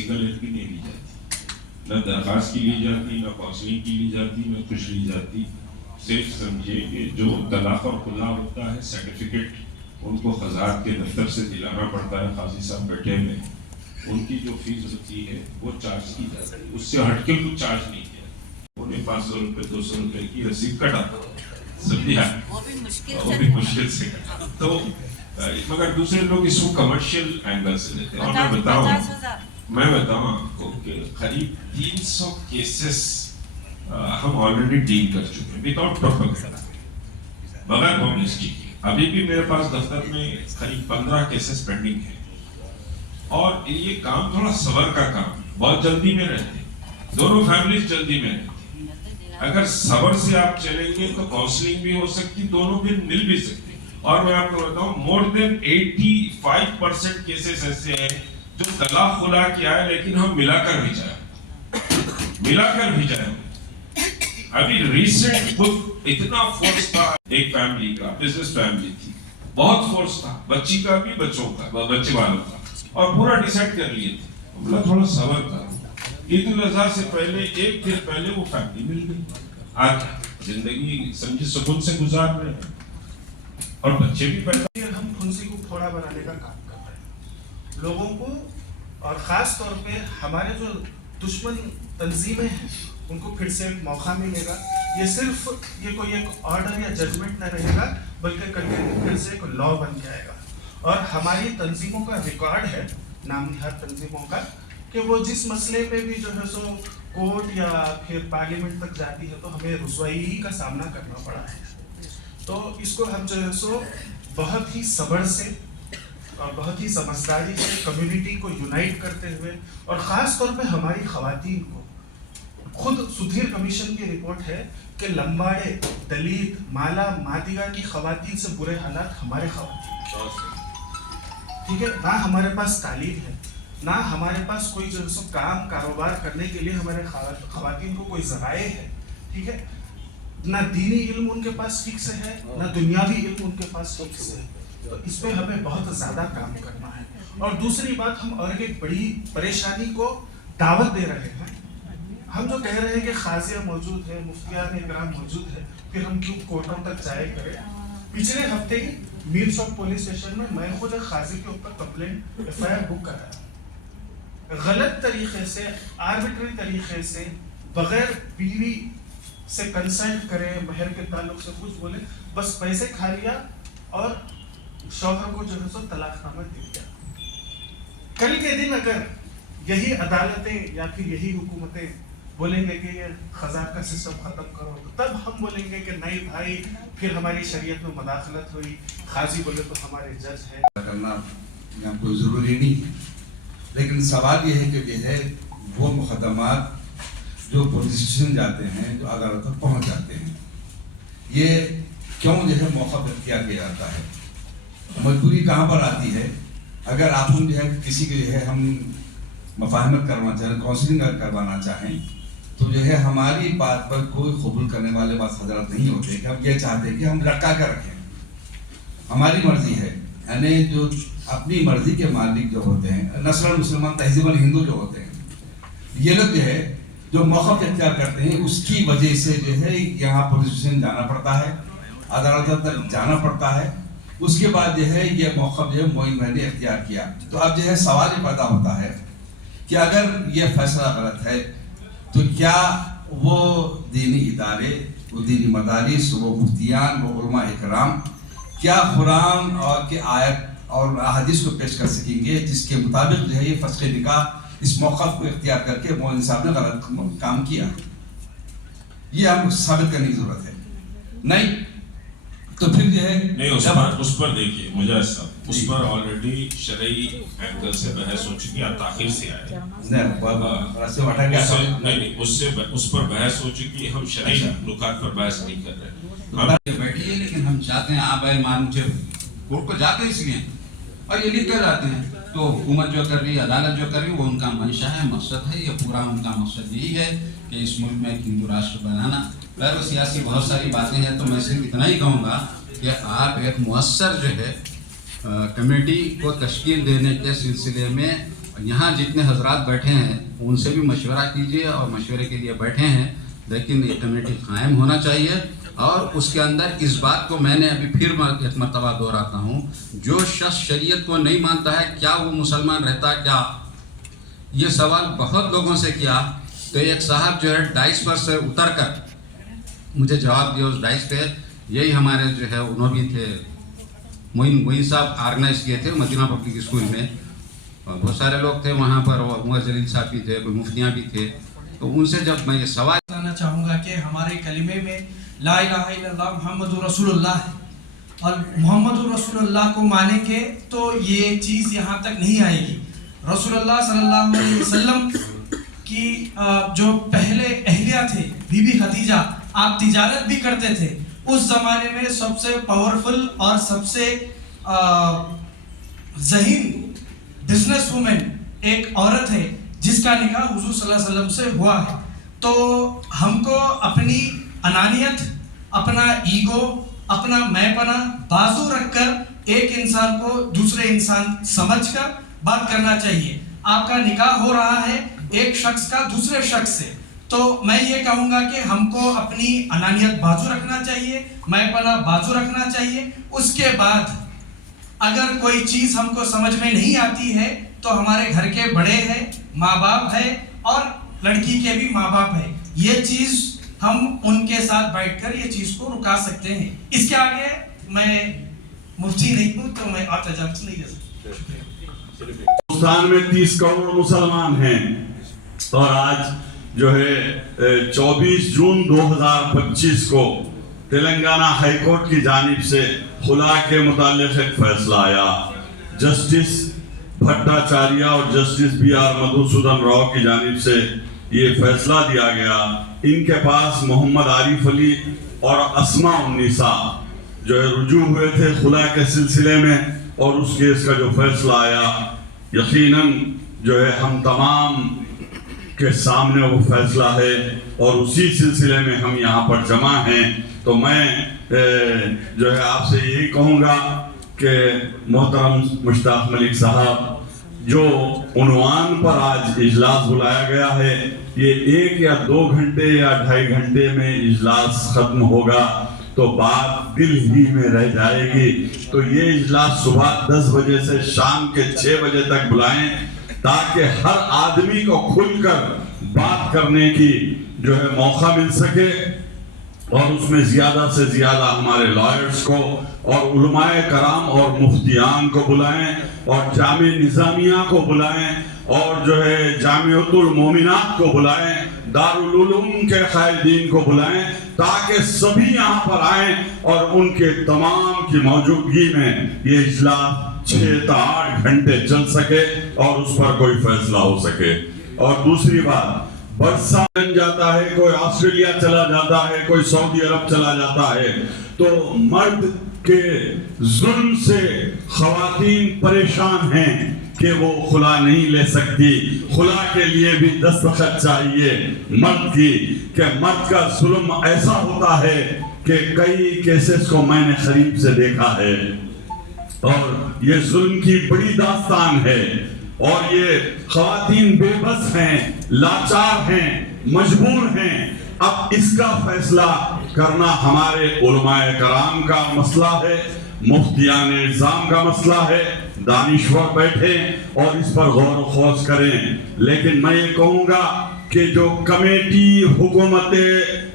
Single head بھی نہیں لی جاتی، نہ درخواست کی لی جاتی، نہ کاؤنسلنگ کی لی جاتی، نہ کچھ لی جاتی. صرف سمجھے کہ جو طلاق اور خلا ہوتا ہے سرٹیفکیٹ ان کو قضات کے دفتر سے دلانا پڑتا ہے. قاضی صاحب بیٹھے میں ان کی جو فیس ہوتی ہے وہ چارج کی جاتی ہے، اس سے ہٹ کے کچھ چارج نہیں کیا. انہیں 500 روپے 200 روپے کی رسید کٹا سمجھا، وہ بھی مشکل سے کٹا. تو مگر دوسرے لوگ اس کو کمرشل اینگل سے لیتے ہیں. اور میں بتاؤں آپ کو کہ قریب 300 کیسز ہم آلریڈی ڈیل کر چکے ہیں وداؤٹ پروپیگنڈا، بغیر پبلسٹی کی. ابھی بھی میرے پاس دفتر میں قریب 15 کیسز پینڈنگ ہیں. اور یہ کام تھوڑا صبر کا کام، بہت جلدی میں رہتے ہیں، دونوں فیملیز جلدی میں رہتی. اگر صبر سے آپ چلیں گے تو کاؤنسلنگ بھی ہو سکتی، دونوں بھی مل بھی سکتی. اور میں آپ کو بتاؤں مور دین 85% کیسز ایسے ہیں جو طلاق خلا کیا ہے لیکن ہم ملا کر بھی جائیں. ابھی ریسنٹ خود اتنا فورس تھا، ایک فیملی کا بزنس فیملی تھی، بہت فورس تھا، بچی کا بھی بچوں کا بچے والوں کا، اور پورا ڈیسائیڈ کر لیے تھے. بولا تھوڑا صبر کرو. عید الاضحیٰ سے پہلے ایک دن پہلے وہ فیملی مل گئی. آج زندگی سمجھے سکون سے گزار رہے ہیں اور بچے بھی پیدا. ہم پھنسی کو پھوڑا بنانے کا کام کر رہے ہیں لوگوں کو، اور خاص طور پہ ہمارے جو دشمن تنظیمیں ہیں ان کو پھر سے ایک موقع ملے گا. یہ صرف یہ کوئی ایک آرڈر یا ججمنٹ نہ رہے گا بلکہ پھر سے ایک لا بن جائے گا. اور ہماری تنظیموں کا ریکارڈ ہے، نام نہاد تنظیموں کا، کہ وہ جس مسئلے پہ بھی جو ہے سو کورٹ یا پھر پارلیمنٹ تک جاتی ہے تو ہمیں رسوائی کا سامنا کرنا پڑا ہے. تو اس کو ہم جو ہے سو بہت ہی صبر سے اور بہت ہی سمجھداری سے کمیونٹی کو یونائٹ کرتے ہوئے، اور خاص طور پہ ہماری خواتین کو، خود سدھیر کمیشن کی رپورٹ ہے کہ لمباڑے، دلیت، مالا مادیگا کی خواتین سے برے حالات ہمارے خواتین، ٹھیک ہے. نہ ہمارے پاس تعلیم ہے، نہ ہمارے پاس کوئی جو ہے کام کاروبار کرنے کے لیے ہمارے خواتین کو کوئی ذرائع ہے، ٹھیک ہے. نہ دینی علم ان کے پاس فکس ہے، نہ دنیاوی علم ان کے پاس فکس ہے. تو اس پہ ہمیں بہت زیادہ کام کرنا ہے. اور دوسری بات، ہم اور ایک بڑی پریشانی کو دعوت دے رہے ہیں. ہم جو کہہ رہے ہیں کہ قاضیہ موجود ہے، مفتیان اکرام موجود ہے، پھر ہم کیوں کورٹوں تک جائے کریں. پچھلے ہفتے ہی میر چوک پولیس اسٹیشن میں خود ایک قاضی کے اوپر کمپلینٹ FIR بک کرایا. غلط طریقے سے، آربیٹری طریقے سے، بغیر بیوی سے کنسلٹ کرے، مہر کے تعلق سے کچھ بولے، بس پیسے کھا لیا اور شوہر کو جو ہے سو طلاق نامہ دے دیا. کل کے دن اگر یہی عدالتیں یا پھر یہی حکومتیں بولیں گے کہ یہ قضات کا سسٹم ختم کرو، تو تب ہم بولیں گے کہ نہیں بھائی، پھر ہماری شریعت میں مداخلت ہوئی، قاضی بولے تو ہمارے جج ہے. کرنا کوئی ضروری نہیں ہے، لیکن سوال یہ ہے کہ جو ہے وہ مقدمات جو پولیس اسٹیشن جاتے ہیں، جو عدالت تک پہنچ جاتے ہیں، یہ کیوں جو ہے موقف اختیار کیا جاتا ہے؟ مجبوری کہاں پر آتی ہے؟ اگر آپ جو ہے کسی کے جو ہے ہم مفاہمت کروانا چاہیں، کاؤنسلنگ کروانا چاہیں، تو جو ہے ہماری بات پر کوئی قبول کرنے والے بات حضرات نہیں ہوتے کہ ہم یہ چاہتے ہیں کہ ہم لٹکا کر رکھیں. ہماری مرضی ہے، یعنی جو اپنی مرضی کے مالک جو ہوتے ہیں، نسل مسلمان تہذیب الہندو جو ہوتے ہیں، یہ لوگ جو ہے جو موقف اختیار کرتے ہیں، اس کی وجہ سے جو ہے یہاں پولیس اسٹیشن جانا پڑتا ہے، عدالت تک جانا پڑتا ہے. اس کے بعد جو ہے یہ موقف جو ہے معین بھائی نے اختیار کیا. تو اب جو ہے سوال یہ پیدا ہوتا ہے کہ اگر یہ فیصلہ غلط ہے تو کیا وہ دینی ادارے، وہ دینی مدارس، وہ مفتیان، وہ علماء اکرام کیا قرآن اور کی آیت اور احادیث کو پیش کر سکیں گے جس کے مطابق جو ہے یہ فسخ نکاح اس موقف کو اختیار کر کے معین صاحب نے غلط کام کیا؟ یہ ہم ثابت کرنے کی ضرورت ہے. نہیں تو پھر جو ہے نہیں، اس پر دیکھیے مجھے صاحب، اس پر آلریڈی شرعی اینگل سے بحث ہو چکی ہے. آپ تاخیر سے آئے نہیں، اس پر بحث ہو چکی ہے. ہم شرعی نکات پر بحث نہیں کر رہے. بیٹھی ہے، لیکن ہم چاہتے ہیں آپ مان مجھے کورٹ کو جاتے ہیں اس لیے، اور یہ لکھ کر جاتے ہیں. تو حکومت جو کر رہی ہے، عدالت جو کر رہی ہے، وہ ان کا منشا ہے، مقصد ہے. یہ پورا ان کا مقصد یہی ہے کہ اس ملک میں ایک ہندو راشٹر بنانا. غیر سیاسی بہت ساری باتیں ہیں، تو میں صرف اتنا ہی کہوں گا کہ آپ ایک مؤثر جو ہے کمیٹی کو تشکیل دینے کے سلسلے میں यहाँ जितने हजरात बैठे हैं उनसे भी मशवरा कीजिए और मशवरे के लिए बैठे हैं, लेकिन ये कमेटी कायम होना चाहिए। और उसके अंदर इस बात को मैंने अभी फिर एक मरतबा दोहराता हूँ, जो शख्स शरीयत को नहीं मानता है क्या वो मुसलमान रहता क्या? ये सवाल बहुत लोगों से किया, तो एक साहब जो है डाइस पर से उतर कर मुझे जवाब दिया उस डाइस पे। यही हमारे जो है उन्होंने भी थे, मोइन साहब ऑर्गेनाइज किए थे मदीना पब्लिक स्कूल में, और बहुत सारे लोग थे वहाँ पर, उमर जलील साहब भी थे, कोई मुफ्तियाँ भी थे। तो उनसे जब मैं ये सवाल बताना चाहूँगा कि हमारे कलिमे में ला इलाहा इल्लल्लाह मुहम्मदुर रसूलुल्लाह है, और मुहम्मदुर रसूलुल्लाह को मानेंगे तो ये चीज़ यहाँ तक नहीं आएगी। रसूलुल्लाह सल्लल्लाहु अलैहि वसल्लम की जो पहले अहलिया थे बीबी खदीजा, आप तिजारत भी करते थे। उस ज़माने में सबसे पावरफुल और सबसे ज़हीन बिजनेस वूमेन एक औरत है जिसका निकाह हुजूर सल्लल्लाहु अलैहि वसल्लम से हुआ है। तो हमको अपनी अनानियत, अपना ईगो, अपना मैंपना बाजू रखकर एक इंसान को दूसरे इंसान समझकर बात करना चाहिए। आपका निकाह हो रहा है एक शख्स का दूसरे शख्स से, तो मैं ये कहूँगा कि हमको अपनी अनानियत बाजू रखना चाहिए, मैंपना बाजू रखना चाहिए। उसके बाद अगर कोई चीज़ हमको समझ में नहीं आती है तो हमारे घर के बड़े हैं, माँ बाप है, और लड़की के भी माँ बाप है, ये चीज़ हम उनके साथ बैठकर ये चीज़ को रुका सकते हैं। इसके आगे मैं मुफ्ती नहीं हूँ तो मैं और तजावज़ नहीं कर सकता। हिंदुस्तान में 30 करोड़ मुसलमान हैं, और आज जो है 24 जून 2025 को तेलंगाना हाई कोर्ट की जानिब से खुला के मुताल्लिक एक फैसला आया। जस्टिस भट्टाचार्य और जस्टिस BR मधुसूदन राव की जानिब से ये फैसला दिया गया। इनके पास मोहम्मद आरिफ अली और अस्मा उन्नीसा जो है रुजू हुए थे खुला के सिलसिले में, और उस केस का जो फैसला आया यकीनन जो है हम तमाम के सामने वो फैसला है, और उसी सिलसिले में हम यहाँ पर जमा हैं। तो मैं जो है आपसे यही कहूँगा कि मोहतरम मुश्ताक मलिक साहब, जो उन्वान पर आज इजलास बुलाया गया है, ये 1 या 2 घंटे या 2.5 घंटे में इजलास खत्म होगा तो बात दिल ही में रह जाएगी। तो ये इजलास सुबह 10 बजे से शाम के 6 बजे तक बुलाएं, ताकि हर आदमी को खुलकर बात करने की जो है मौका मिल सके, और उसमें ज़्यादा से ज़्यादा हमारे लॉयर्स को और उलमाए कराम और मुफ्तियान को बुलाएं, और जामे निज़ामिया को बुलाएं, और जो है जामियतुल मोमिनात को बुलाएं, दारुल उलूम के कायदीन को बुलाएं, ताकि सभी यहाँ पर आएं और उनके तमाम की मौजूदगी में ये इजलास 6 से 8 घंटे चल सके और उस पर कोई फैसला हो सके। और दूसरी बात, बरसा बन जाता है, कोई ऑस्ट्रेलिया चला जाता है, कोई सऊदी अरब चला जाता है, तो मर्द के जुल्म से खवातीन परेशान हैं कि वो खुला नहीं ले सकती। खुला के लिए भी दस्तखत चाहिए मर्द की, कि मर्द का जुल्म ऐसा होता है कि कई केसेस को मैंने करीब से देखा है, और ये जुल्म की बड़ी दास्तान है, और ये खवातीन बेबस हैं, लाचार हैं, मजबूर हैं। अब इसका फैसला करना हमारे उलमाए कराम का मसला है, मुफ्तियान निज़ाम का मसला है। दानिश्वर बैठे और इस पर गौर व खोज करें। लेकिन मैं ये कहूँगा कि जो कमेटी हुकूमत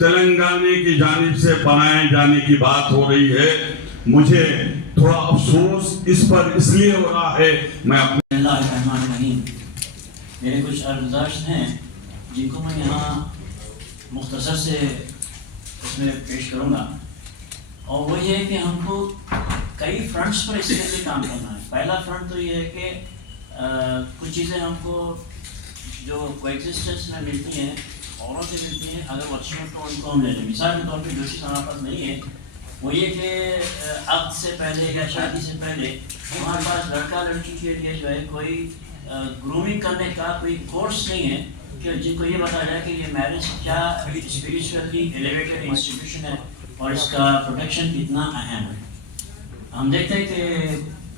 तेलंगाना की जानिब से बनाए जाने की बात हो रही है, मुझे थोड़ा अफसोस इस पर इसलिए हो रहा है। मैं मेरे कुछ अर्ज़ात हैं जिनको मैं यहाँ मुख्तसर से उसमें पेश करूँगा, और वो ये है कि हमको कई फ्रंट्स पर इसके लिए काम करना है। पहला फ्रंट तो ये है कि कुछ चीज़ें हमको जो कोएग्जिस्टेंस में मिलती हैं, औरों से मिलती हैं, अगर वो अच्छी हो तो उनको हम ले लें। मिसाल के तौर पर जो चीज़ हमारे पास नहीं है वो ये कि अक़्द से पहले या शादी से पहले हमारे पास लड़का लड़की के लिए जो है कोई ग्रूमिंग करने का कोई कोर्स नहीं है कि जिनको ये बताया जाए कि ये मैरिज क्या स्पिरिचुअली एलिवेटेड इंस्टीट्यूशन है और इसका प्रोटेक्शन कितना अहम है। हम देखते हैं कि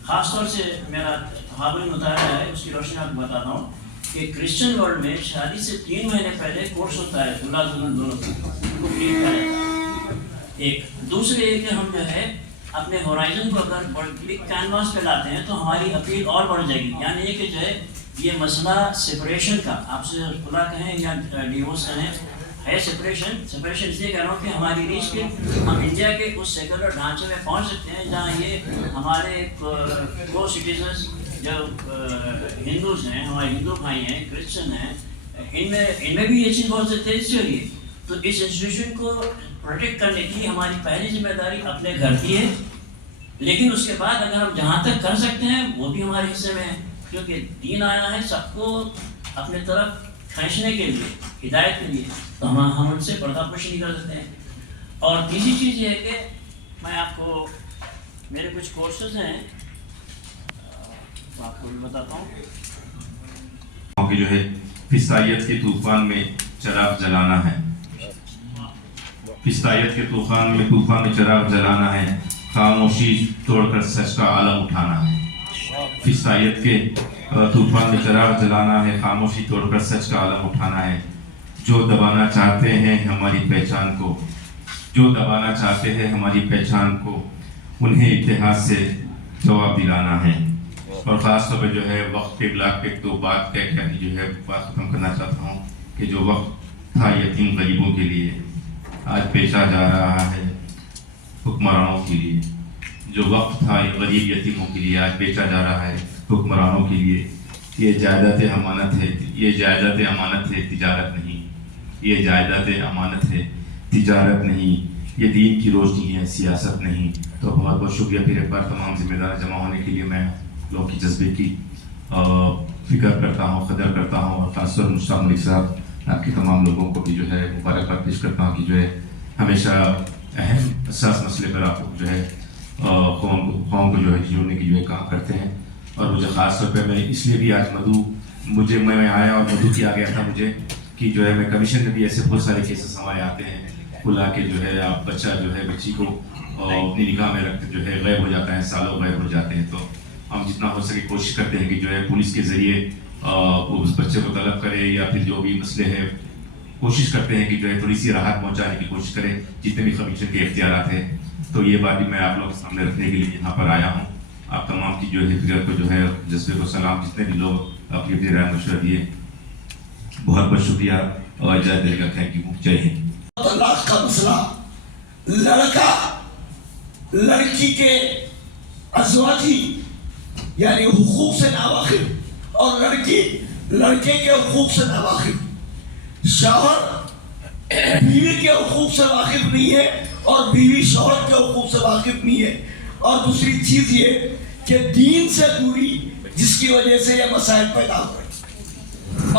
ख़ास तौर से मेरा सहाबा ने बताया है, उसकी रोशनी आपको बताता हूँ कि क्रिश्चियन वर्ल्ड में शादी से 3 महीने पहले कोर्स होता है दूल्हा दुल्हन दोनों का, उनको प्लीट किया जाता है। एक दूसरे ये कि हम जो है अपने होराइजन को अगर बिग कैनवास पे लाते हैं तो हमारी अपील और बढ़ जाएगी। यानी ये कि जो है ये मसला सेपरेशन का, आपसे खुला कहें या डिवोर्स कहें, है सेपरेशन इसलिए कह रहा हूँ कि हमारी रीच के हम इंडिया के उस सेकुलर ढांचे में पहुँच सकते हैं जहाँ ये हमारे को सिटीजन्स जो हिंदूज हैं, हमारे हिंदू भाई हैं, क्रिश्चियन हैं, इनमें भी ये चीज़ बहुत तेज़ी से हो रही है। तो इस इंस्टीट्यूशन को प्रोटेक्ट करने की हमारी पहली जिम्मेदारी अपने घर की है, लेकिन उसके बाद अगर हम जहाँ तक कर सकते हैं वो भी हमारे हिस्से में है, क्योंकि दीन आया है सबको अपने तरफ खींचने के लिए, हिदायत के लिए, तो हम उनसे पर्दापोशी नहीं कर सकते हैं। और तीसरी चीज़ ये है कि मैं आपको मेरे कुछ कोर्सेज हैं तो आपको भी बताता हूँ कि जो है फिस्तायत के तूफान में चिराग जलाना है, फिस्तायत के तूफान में चिराग जलाना है, खामोशी तोड़कर सच का आलम उठाना है। फिस्तायत के तूफान में चिराग जलाना है, खामोशी तोड़कर सच का आलम उठाना है। जो दबाना चाहते हैं हमारी पहचान को, जो दबाना चाहते हैं हमारी पहचान को, उन्हें इतिहास से जवाब दिलाना है। और ख़ास तौर पर जो है वक्त के ब्लाक पे 2 बात कह के जो है बात ख़त्म करना चाहता हूँ कि जो वक्त था यतीम गरीबों के लिए आज पेशा जा रहा है हुक्मरानों के लिए। जो वक्त था गरीब यतीमों के लिए आज बेचा जा रहा है हुक्मरानों के लिए। ये जायदाद अमानत है, ये जायदाद अमानत है, तिजारत नहीं। ये जायदाद अमानत है, तिजारत नहीं। ये दीन की रोशनी है, सियासत नहीं। तो बहुत बहुत शुक्रिया फिर एक बार तमाम जिम्मेदार जमा होने के लिए। मैं लोगों की जज्बे की फिक्र करता हूँ, कदर करता हूँ और ख़ासतौर मुश्ताक मलिक साहब आपके तमाम लोगों को भी जो है मुबारकबाद पेश करता हूँ कि जो है हमेशा अहम हसास मसले पर आप जो है कौम को जो है जोड़ने की जो है काम करते हैं। और मुझे ख़ास तौर पर मैं इसलिए भी आज मैं आया और मधु किया गया था मुझे कि जो है मैं कमीशन में भी ऐसे बहुत सारे केसेस हमारे आते हैं, बुला के जो है आप बच्चा जो है बच्ची को अपनी निगाह में रखते जो है गायब हो जाता है, सालों गायब हो जाते हैं। तो हम जितना हो सके कोशिश करते हैं कि जो है पुलिस के ज़रिए उस बच्चे को तलब करे या फिर जो भी मसले हैं कोशिश करते हैं कि जो है थोड़ी सी राहत पहुंचाने की कोशिश करें जितने भी कमीशन के इख्तियारात हैं। तो ये बात भी मैं आप लोगों के सामने रखने के लिए यहाँ पर आया हूँ। आप तमाम की जो है फिक्र को जो है जज्बे को सलाम, जितने भी लोग अपनी अपनी राय मशवरा दिए बहुत बहुत शुक्रिया और इजाज़त देगा। थैंक यू, जय हिंद। तलाक का मसला, लड़का लड़की के अज़वाजी यानी हुकूक से नावाकिफ और लड़की लड़के के हुकूक से नावाकिफ। शौहर बीवी के हुकूक से वाकिफ नहीं है और बीवी शौहर के हुकूक से वाकिफ नहीं है। और दूसरी चीज़ ये कि दीन से दूरी जिसकी वजह से ये मसाइल पैदा हो रहे हैं।